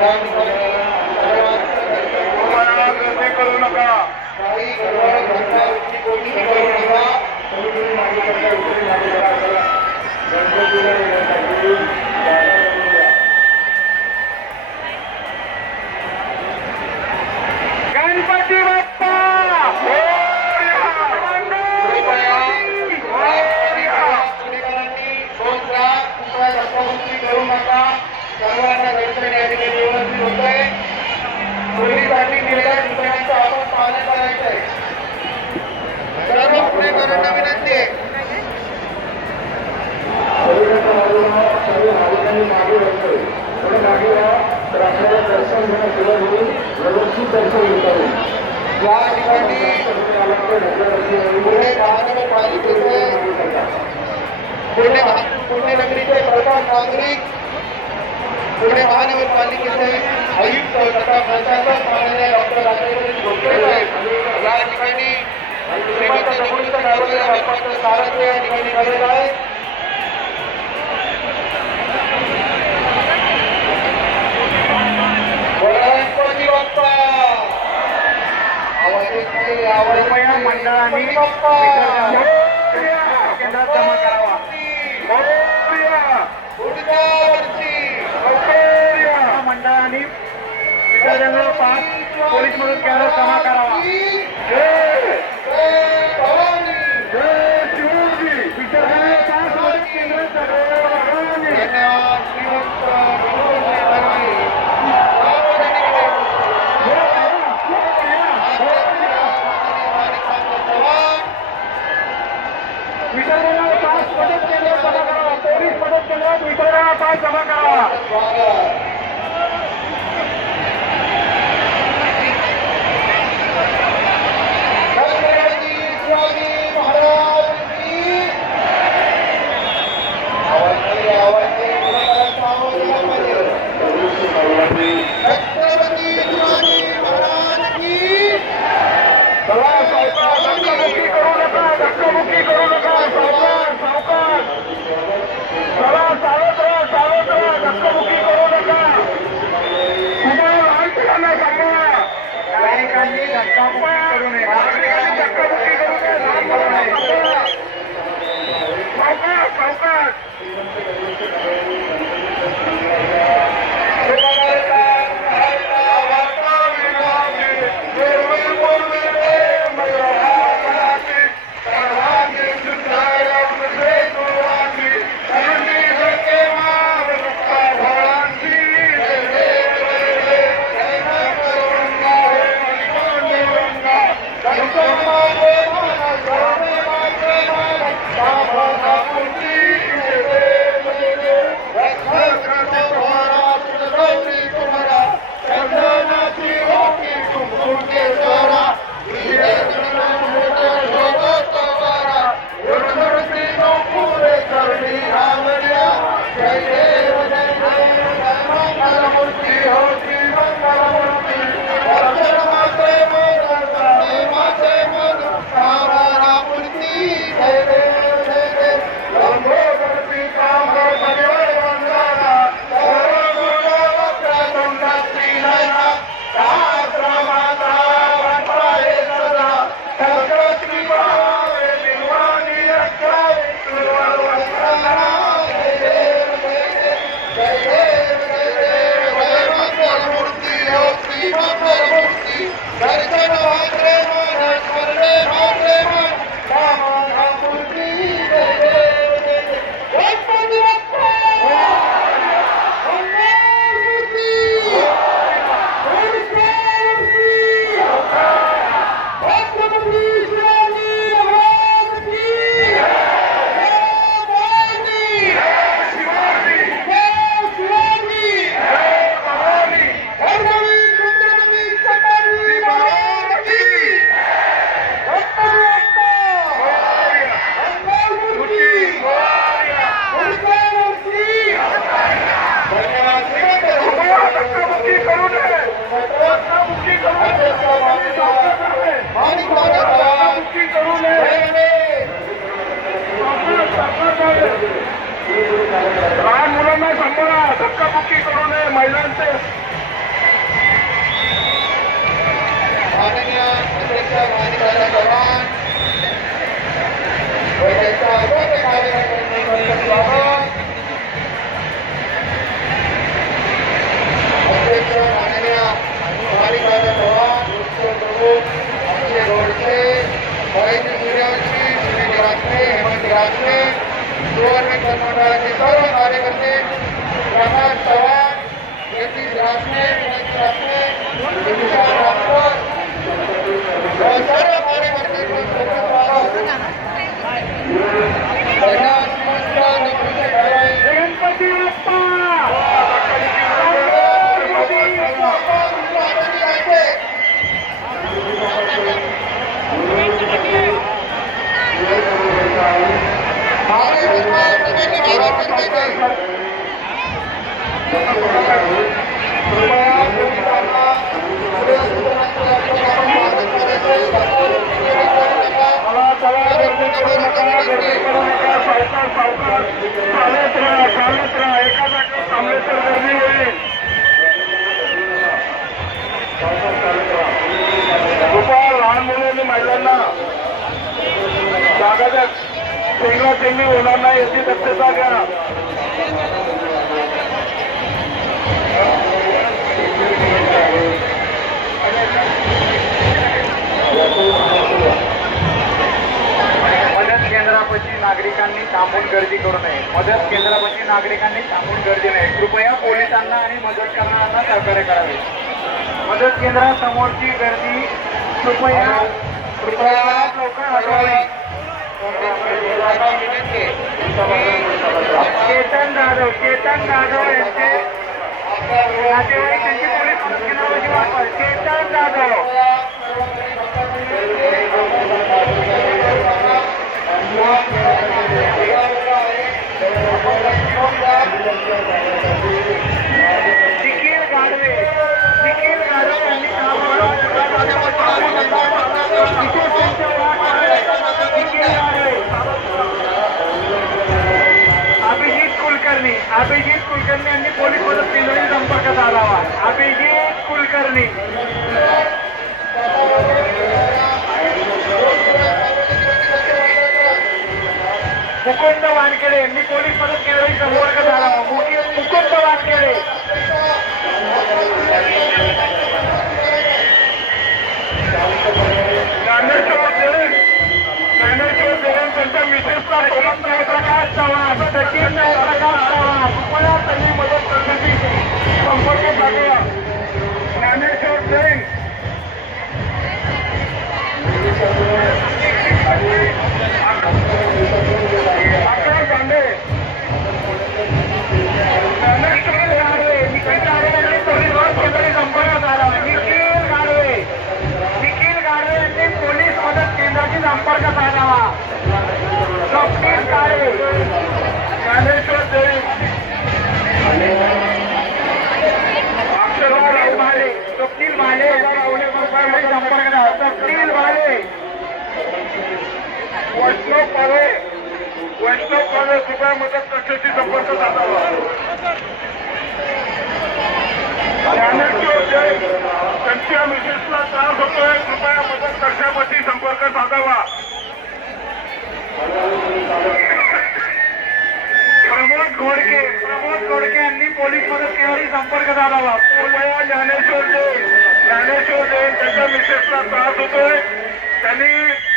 करू नका काही करू नका या ठिकाणी पुणे महानगरपालिकेचे पुणे पुणे नगरीचे प्रथम नागरिक पुणे महानगरपालिकेचे आयुक्त तथा प्रशासक माननीय डॉक्टर राजेंद्र साहेब. या ठिकाणी श्रीमंत निवृत्त कारवाई या ठिकाणी आहे कृपया मंडळाने मंडळांनी गणपती केंद्रात जमा करावा. पोलीस मदत केंद्रात वितरणाला पाच मदत केंद्र जमा करावा पोलीस मदत केंद्रात वितरणाला पाच जमा करावा नागरिकांनी महिलांना सांभाळा धक्काबुक्की करू नये महिलांचे. चव्हाण. Thank you. चेंगरा चेंगरी होणार नाही याची दक्षता घ्या. मदत केंद्रापाशी नागरिकांनी थांबून गर्दी करू नये. मदत केंद्रापाशी नागरिकांनी थांबून गर्दी नये. कृपया पोलिसांना आणि मदत करणाऱ्यांना सहकार्य करावे. मदत केंद्रासमोरची गर्दी कृपया कृपया लवकर हटवावी चेतन जाधव चेतन जाधव यांचे करणे. मुकुंद वानखेडे यांनी पोलीस मदत केंद्राशी संपर्क झाला? मुकुंद वानखेडे. प्रकाश चव्हाण सचिन प्रकाश चव्हाण. कृपया त्यांनी मदत करण्याची संपर्क साधूया संपर्क साधावा निखिल गाडवे निखिल गाडवे यांनी पोलीस मदत केंद्राशी संपर्क साधावा स्वप्नील काळे ज्ञानेश्वर देवी अक्षरवाद माले स्वप्नील माले यांनी संपर्क साधा स्वप्नील माले वैष्णव पावे वैष्णव पावे कृपया मदत कक्षाशी संपर्क साधावा. ज्ञानेश्वर त्यांच्या मिसेसला त्रास होतोय कृपया मदत कक्षापाशी संपर्क साधावा. प्रमोद घोडके प्रमोद घोडके यांनी पोलीस मदत केंद्राशी संपर्क साधावा. कृपया ज्ञानेश्वर जैन ज्ञानेश्वर जैन त्यांच्या मिसेसला त्रास होतोय. त्यांनी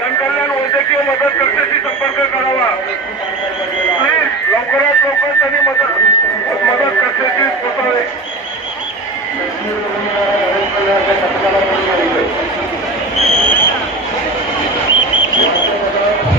जनकल्याण वैद्यकीय मदत कक्षाशी संपर्क करावा. प्लीज लवकरात लवकर त्यांनी मदत मदत कक्षाशी पोचावे